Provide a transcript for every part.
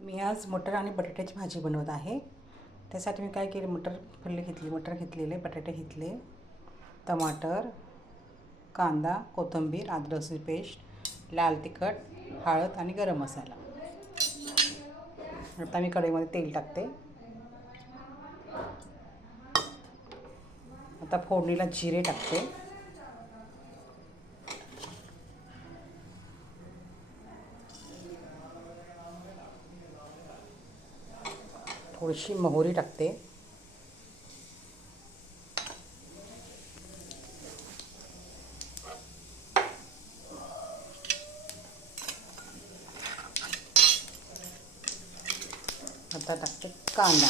मी आज मटर आणि बटाट्याची भाजी बनवत आहे. त्यासाठी मी काय केले, मटर घेतलेले, बटाटे घेतले, टमाटर, कांदा, कोथिंबीर, अद्रक लसूण पेस्ट, लाल तिखट, हळद आणि गरम मसाला. आता मी कढईमध्ये तेल टाकते. आता फोडणीला जिरे टाकते. थोडीशी मोहरी टाकते. आता टाकते कांदा.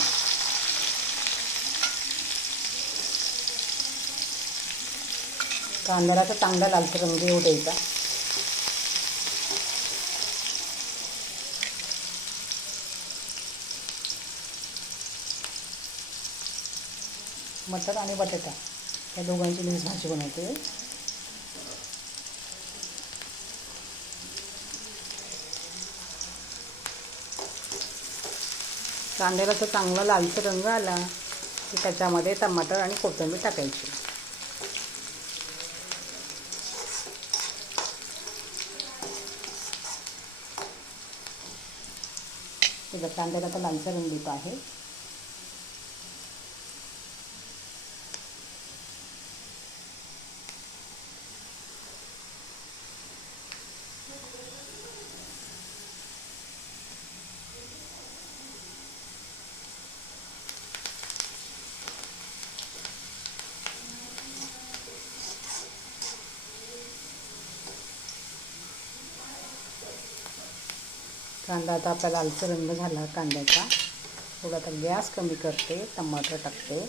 कांद्याला तर चांगला लालसर रंग येऊ द्यायचा. मटर आणि बटाटा या दोघांची मिक्स भाजी बनवते. कांद्याला तर चांगला लालसर रंग आला की त्याच्यामध्ये टमाटर आणि कोथिंबीर टाकायची. त्याच्या कांद्याला तर लालसर रंग येत आहे. कांदा आता आपला लालसर रंग झाला कांद्याचा. थोडा आता गॅस कमी करते. टमाटर टाकते.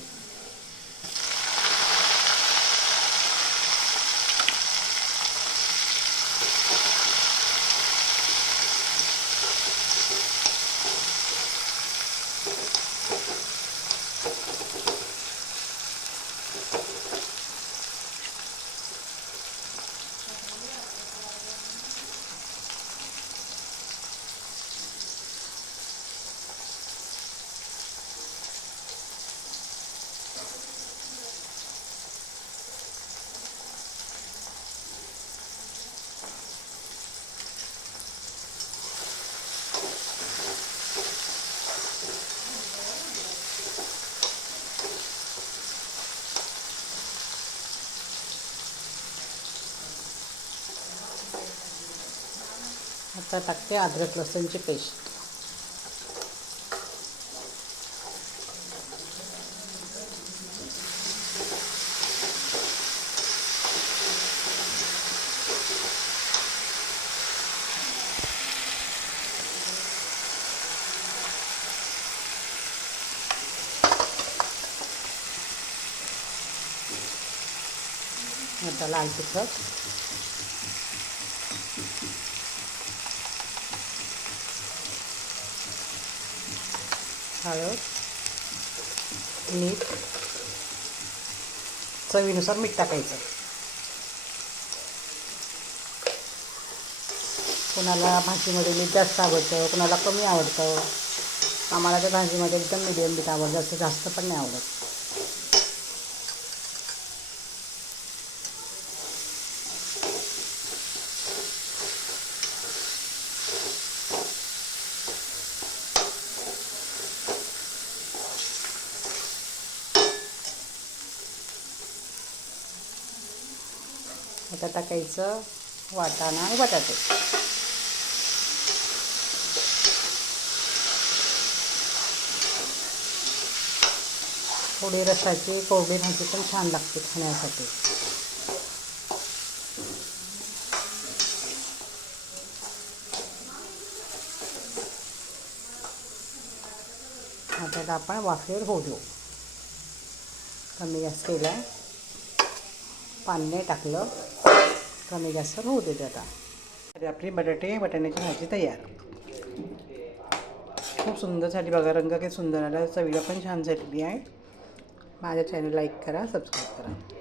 आता टाकते अद्रक लसूणची पेस्ट. आता लाल तिखट, हळद, मीठ, चवीनुसार मीठ टाकायचं. कोणाला भाजीमध्ये मीठ जास्त आवडतं, कोणाला कमी आवडतं. आम्हाला त्या भाजीमध्ये एकदम मिडियम मीठ आवडतं, जास्त पण नाही आवडत. आता टाकायचं वाटाणा आणि बटाटे. थोडी रसाची कोरडी भाजी पण छान लागते खाण्यासाठी. आता आपण वाफेवर होऊ देऊ. कमी गॅस केला आहे. पाणी नाही टाकलं. कमी गॅसवर होऊ देते. आता आपली बटाट्याची भाजी तयार. खूप सुंदर झाली बघा. रंग काही सुंदर आला. चवीला पण छान झालेली आहे. माझ्या चॅनल लाईक करा, सबस्क्राईब करा.